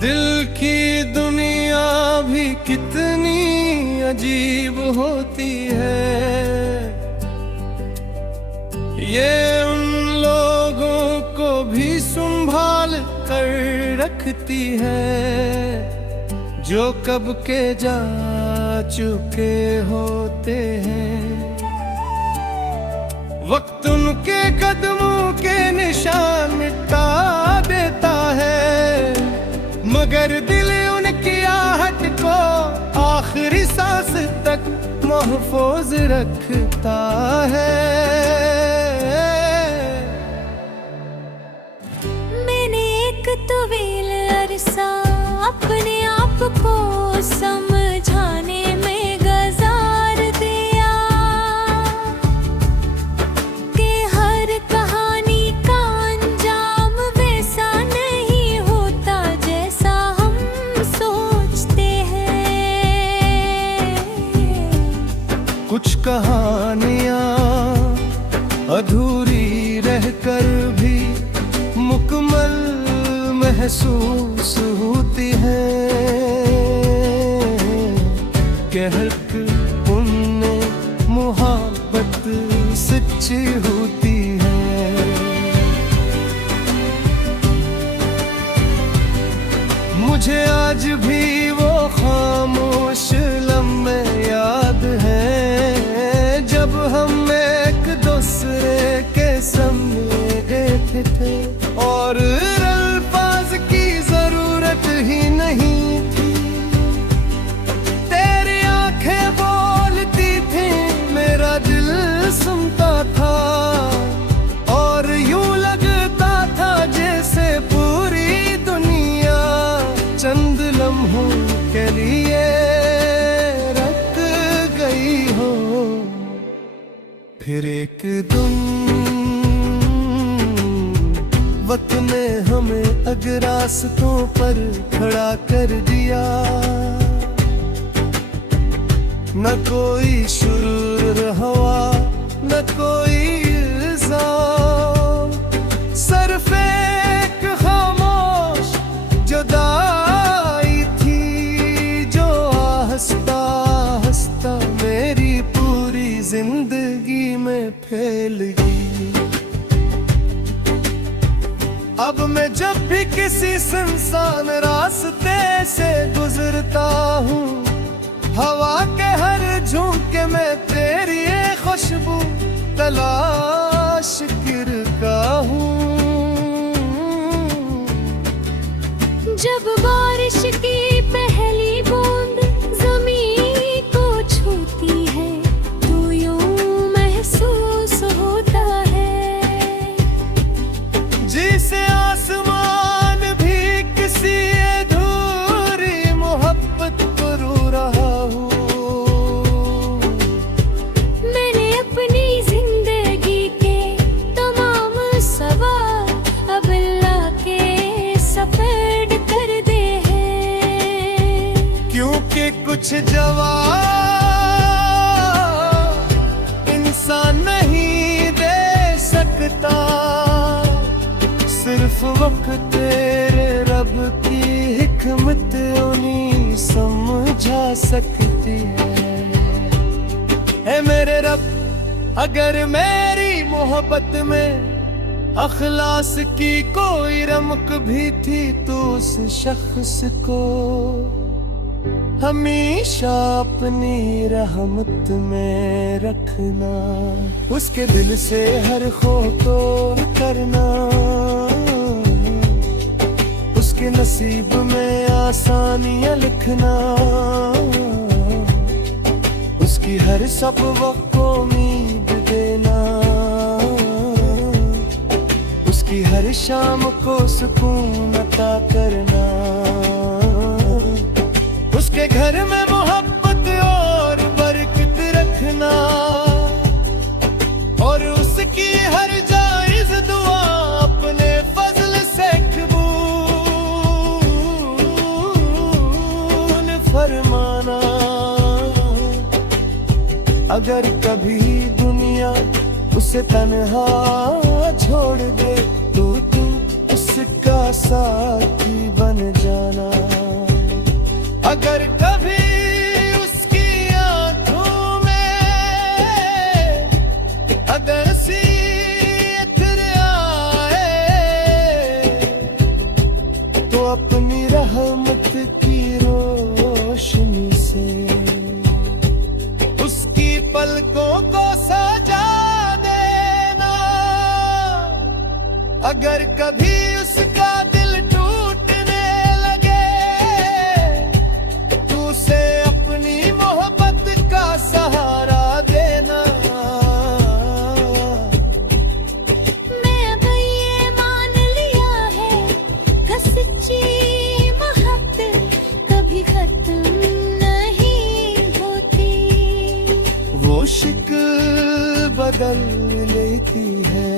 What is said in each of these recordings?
दिल की दुनिया भी कितनी अजीब होती है। ये उन लोगों को भी संभाल कर रखती है जो कब के जा चुके होते हैं। वक्त उनके कदमों के निशान मिटा देता है, मगर दिल उनकी आहट को आखिरी सांस तक महफूज रखता है। मैंने एक तवील अरसा अपने आप को समझाने में गुजार दिया कि हर कहानी का अंजाम वैसा नहीं होता जैसा हम सोचते हैं। कुछ कहानियाँ अधूरी रहकर भी मुकम्मल महसूस होती है। कहक उनमें मोहब्बत सच्ची होती है। मुझे आज भी वो खामोश लम्हे याद है जब हम एक दूसरे के सामने बैठे थे और अल्फाज की जरूरत ही नहीं थी। तेरी आंखें बोलती थी, मेरा दिल सुनता था और यूं लगता था जैसे पूरी दुनिया चंद लम्हों के लिए रख गई हो। फिर एक दिन वक्त ने हमें अगर रास्तों पर खड़ा कर दिया, न कोई शुरूर हवा न कोई इल्जाम, सिर्फ एक खामोश जुदाई थी जो हंसता हंसता मेरी पूरी जिंदगी में फैल गई। अब मैं जब भी किसी सुनसान रास्ते से गुजरता हूँ, हवा के हर झोंके में तेरी खुशबू तलाश करता हूँ। जब बारिश की पहली बूंद ज़मीन को छूती है तो यूं महसूस होता है जिसे आसमान भी किसी अधूरी मोहब्बत को रो रहा हूँ। मैंने अपनी जिंदगी के तमाम सवाल अब अल्लाह के सफ़र्द कर दे हैं, क्योंकि कुछ जवाब इंसान नहीं दे सकता, सिर्फ वक्त तेरे रब की हिकमत उन्हीं समझा सकती है। मेरे रब, अगर मेरी मोहब्बत में अखलास की कोई रमक भी थी तो उस शख्स को हमेशा अपनी रहमत में रखना, उसके दिल से हर खौफ को करना, उसके नसीब में आसानियां लिखना, उसकी हर सबक को उम्मीद देना, उसकी हर शाम को सुकून अता करना, उसके घर में मोहब्बत और बरकत रखना और उसकी हर जायज दुआ अपने फजल से कबूल फरमाना। अगर कभी दुनिया उसे तन्हा छोड़ दे तो तू उसका साथी बन जाना। अगर कभी उसका दिल टूटने लगे, तू उसे अपनी मोहब्बत का सहारा देना। मैं अब ये मान लिया है कि सच्ची मोहब्बत कभी खत्म नहीं होती। वो शिकल बदल लेती है,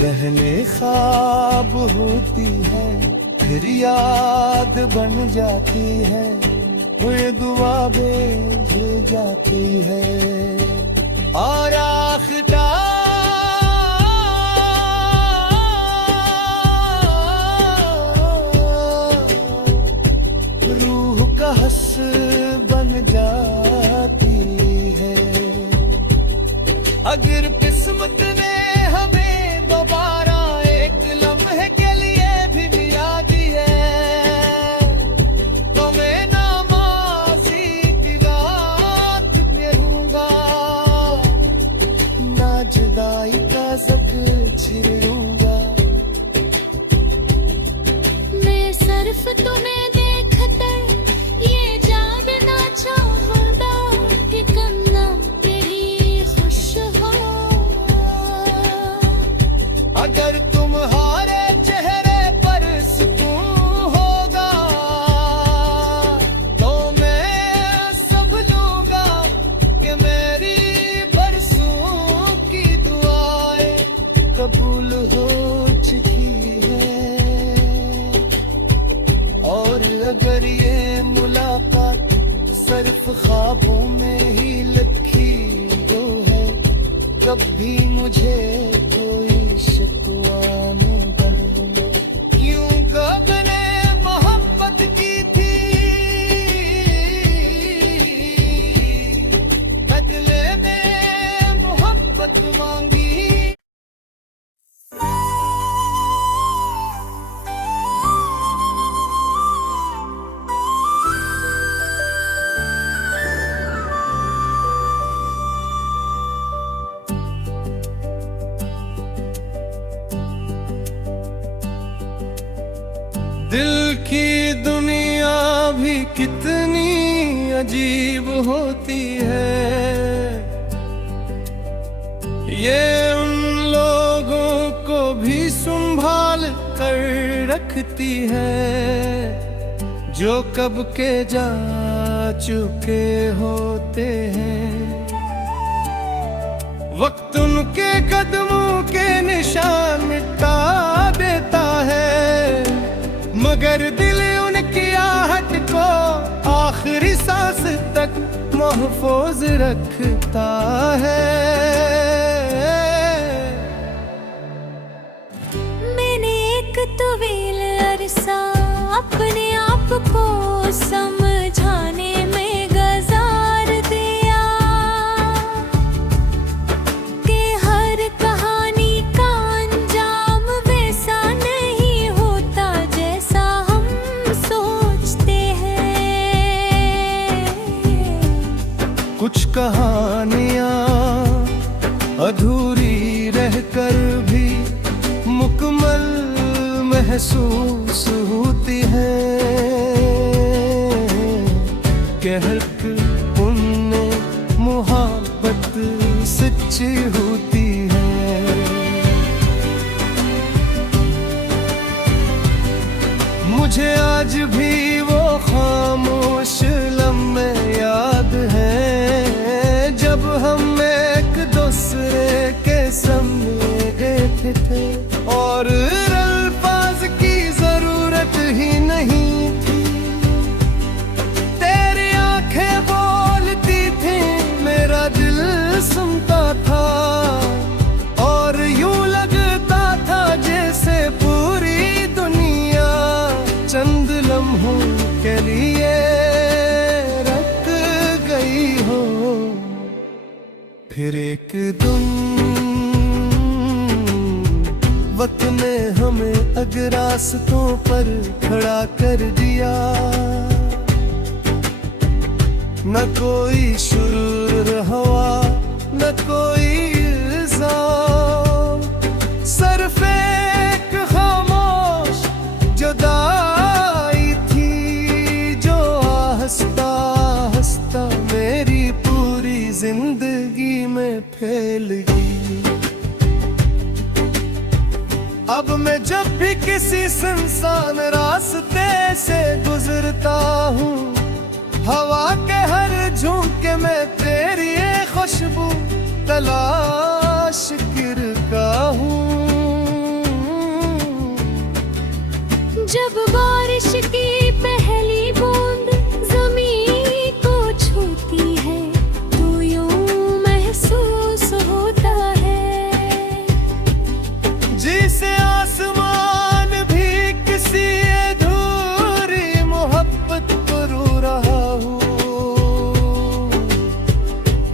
पहले ख्वाब होती है, फिर याद बन जाती है, फिर दुआ भेज जाती है। और आखिरकार रूह का हंस बन जाती है। अगर किस्मत ने हमें दोबारा एक लम्हे के लिए भी मिला दी है, तो मैं नामाज़ी की रात पढ़ूंगा, ना जुदाई का ज़ख्म छेड़ूंगा। मैं सिर्फ तुम्हें देखकर ये जानना चाहूंगा कि कन्ना तेरी खुश हो। अगर तुम्हारे चेहरे पर सुकून होगा, तो मैं सब लूंगा कि मेरी बरसों की दुआएं कबूल हो चुकी है। और अगर ये मुलाकात सिर्फ ख्वाबों में ही लिखी जो है, कभी मुझे कोई शिकवा नहीं करना। क्यों कब ने मोहब्बत की थी, बदले में मोहब्बत मांगी। दिल की दुनिया भी कितनी अजीब होती है, ये उन लोगों को भी संभाल कर रखती है जो कब के जा चुके होते हैं। वक्त उनके कदमों के निशान मिटा देता है, मगर दिल उनकी आहट को आखिरी सांस तक महफूज रखता है। मैंने एक तवील अरसा अपने आप को समझाने में गुजार दिया कि हर कहानी का अंजाम वैसा नहीं होता जैसा हम सोचते हैं। कुछ कहानियां अधूरी रहकर भी मुकम्मल महसूस होती है, कहक उनमें मोहब्बत सच्ची होती है। मुझे आज भी वो खामोश लम्हे याद है, जब हम एक दूसरे के सामने बैठे थे और अल्फाज की जरूरत ही नहीं थी। तेरी आंखें बोलती थी, मेरा दिल सुनता था, और यूं लगता था जैसे पूरी दुनिया चंद लम्हों के लिए रख गई हो। फिर एक दिन वक्त ने हमें अगर रास्तों पर खड़ा कर दिया, न कोई शुरू हवा न कोई इल्जाम, अब मैं जब भी किसी सुनसान रास्ते से गुजरता हूँ, हवा के हर झोंके में तेरी ये खुशबू तलाश करता हूँ। जब बारिश की पहली बूंद जमीन को छूती है तो यूं महसूस होता है जिसे आसमान भी किसी अधूरी मोहब्बत को रो रहा हूँ।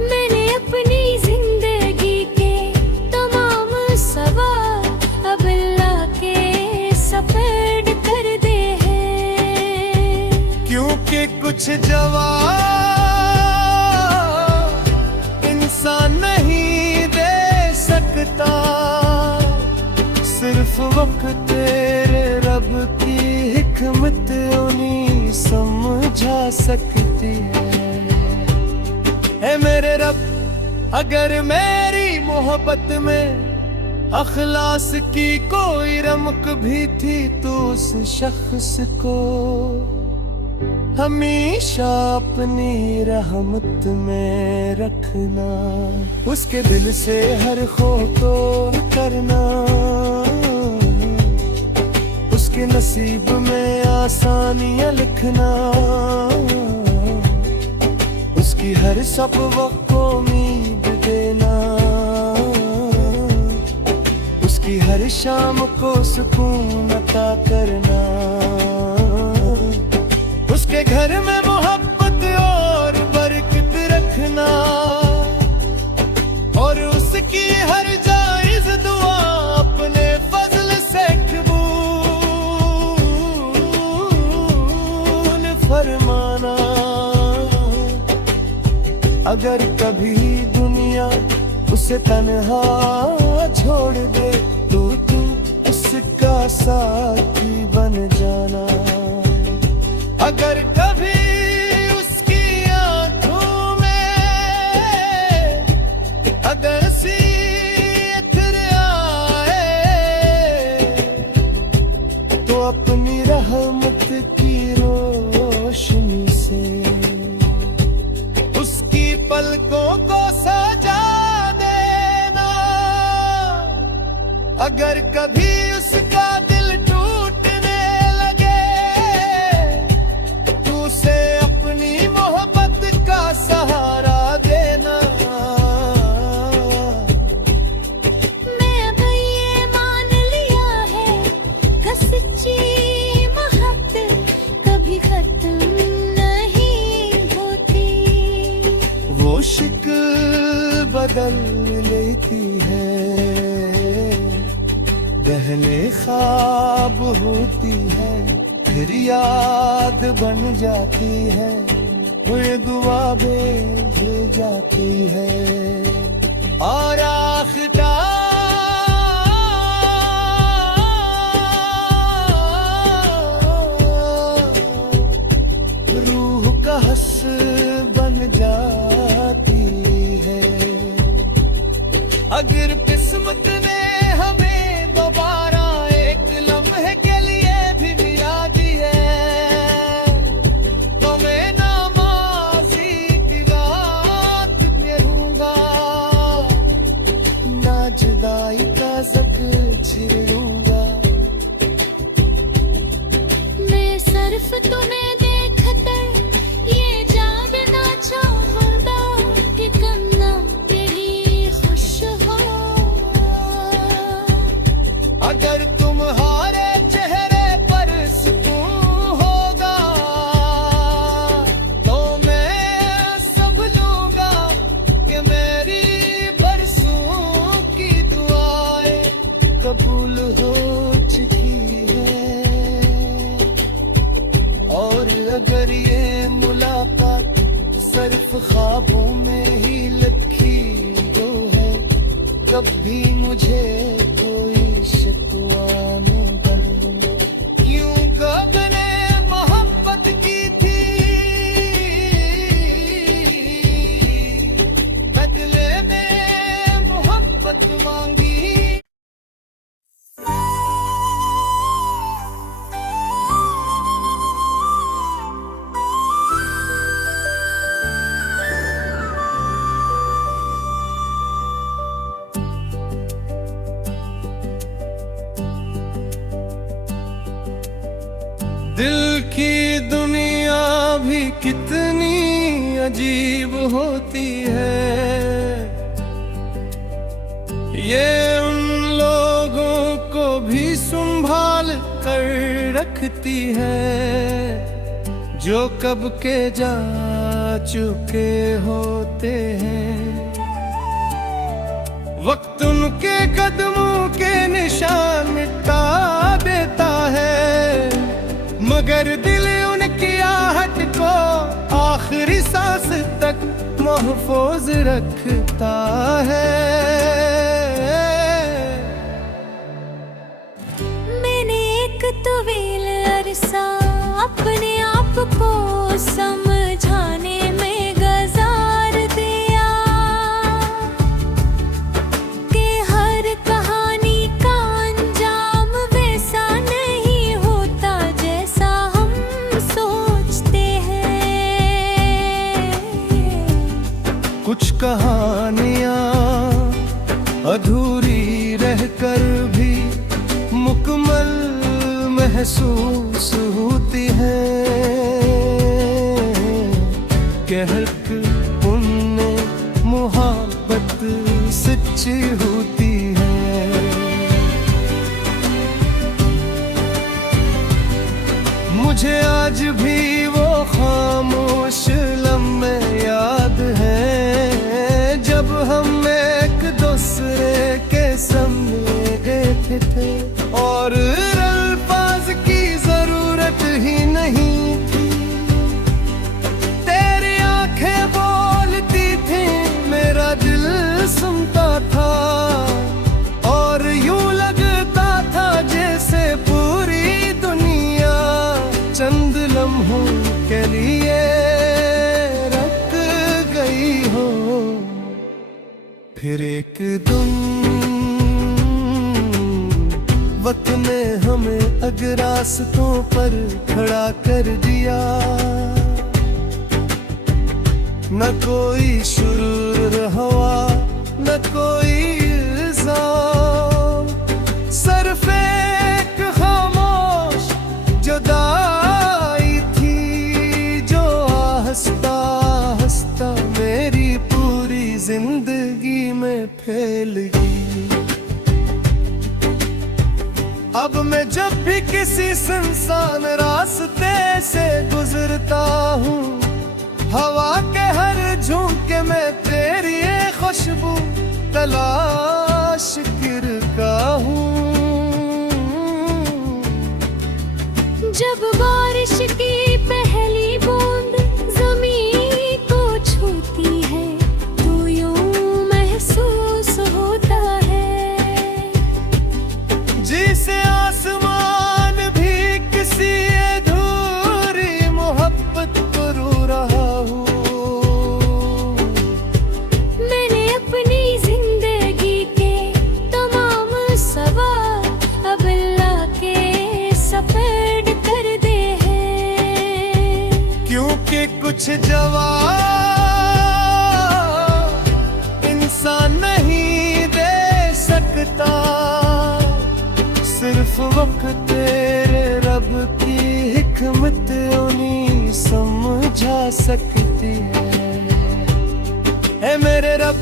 मैंने अपनी जिंदगी के तमाम सवाल अब अल्लाह के सपर्द कर दे हैं, क्योंकि कुछ जवाब इंसान नहीं दे सकता, सिर्फ वक्त तेरे रब की हिकमत उन्हीं समझा सकती है मेरे रब। अगर मेरी मोहब्बत में अखलास की कोई रमक भी थी तो उस शख्स को हमेशा अपनी रहमत में रखना, उसके दिल से हर खौफ को करना, उसके नसीब में आसानियां लिखना, उसकी हर सबक को उम्मीद देना, उसकी हर शाम को सुकून अता करना, उसके घर में मोहब्बत और बरकत रखना, और उसकी हर जायज दुआ अपने फजल से कबूल फरमाना। अगर कभी दुनिया उसे तन्हा छोड़ दे तो तू उसका साथी बन जाना। अगर कभी उसकी आंखों में अगर सी इत्र आए तो अपनी रहमत की रोशनी से उसकी पलकों को सजा देना। अगर कभी उसका दिल टूटने लगे तो उसे अपनी मोहब्बत का सहारा देना। मैं अब ये मान लिया है कि सच्ची मोहब्बत कभी खत्म नहीं होती, वो शिक्ल बदल लेती है, पहले ख्वाब होती है फिर याद बन जाती है, वो ये दुआ भेज जाती है और आखिरकार रूह का हस बन जाती है। अगर किस्मत ने हमें दोबारा एक लम्हे के लिए भी मिला दी है तो मैं नामाज़ी की गात रहूंगा, ना जुदाई का ज़ख्म छिड़ूंगा। मैं सिर्फ तुम्हें देखकर ये जानना चाहूंगा कि कन्ना तेरी खुश हो। अगर तुम्हारे चेहरे पर सुकून होगा तो मैं सब लूंगा कि मेरी बरसों की दुआएं कबूल हो चुकी है। और अगर ये मुलाकात सिर्फ ख्वाबों में ही लिखी जो है, कभी मुझे कोई शिकवा नहीं करना। क्यों गगने मोहब्बत की थी, बदले में मोहब्बत मांगी। दिल की दुनिया भी कितनी अजीब होती है, ये उन लोगों को भी संभाल कर रखती है जो कब के जा चुके होते हैं। वक्त उनके कदमों के निशान मिटा देता है, मगर दिल उनकी आहट को आखिरी सांस तक महफूज रखता है। मैंने एक तवील अरसा अपने आप को समझाने में गुजार दिया कि हर कहानी का अंजाम वैसा नहीं होता जैसा हम सोचते हैं। कुछ कहानियाँ अधूरी रहकर भी मुकम्मल महसूस होती है, कहक उनमें मोहब्बत सच्ची होती है। मुझे आज भी वो खामोश लम्हे याद है जब हम एक दूसरे के सामने बैठे थे और अल्फाज की जरूरत ही नहीं थी। तेरी आंखें बोलती थी, मेरा दिल सुनता था और यूं लगता था जैसे पूरी दुनिया चंद लम्हों के लिए रख गई हो। फिर एक दिन वक्त ने हमें अगर रास्तों पर खड़ा कर दिया, न कोई शुरूर हवा न कोई इल्जाम, सिर्फ एक खामोश जुदाई थी जो हंसता हंसता मेरी पूरी जिंदगी में फैल गई। अब मैं जब भी किसी सुनसान रास्ते से गुजरता हूँ, हवा के हर झोंके में तेरी ये खुशबू तलाश करता हूँ। जब बारिश की पहली बूंद ज़मीन को छूती है तो यूं महसूस होता है जिसे आसमान भी किसी अधूरी मोहब्बत को रो रहा हूँ। मैंने अपनी जिंदगी के तमाम सवाल अब अल्लाह के सफ़ेद कर दे हैं, क्योंकि कुछ जवाब इंसान नहीं दे सकता, सिर्फ वक्त तेरे रब की हिकमत उन्हीं समझा सकती है। मेरे रब,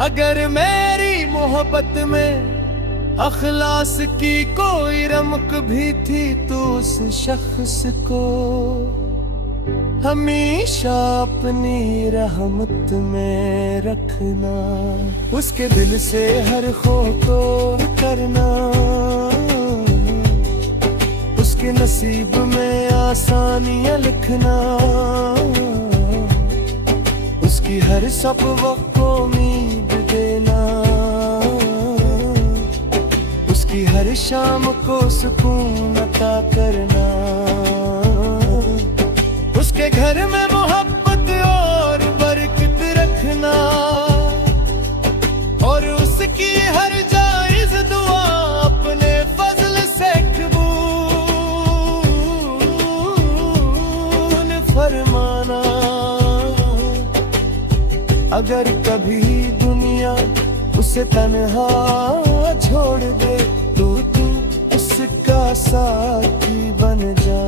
अगर मेरी मोहब्बत में अखलास की कोई रमक भी थी तो उस शख्स को हमेशा अपनी रहमत में रखना, उसके दिल से हर खौफ को करना, उसके नसीब में आसानियां लिखना, उसकी हर सपना को उम्मीद देना, उसकी हर शाम को सुकून अता करना, उसके घर में मोहब्बत और बरकत रखना और उसकी हर जायज दुआ अपने फजल से कबूल फरमाना। अगर कभी दुनिया उसे तन्हा छोड़ दे तो तू उसका साथी बन जा।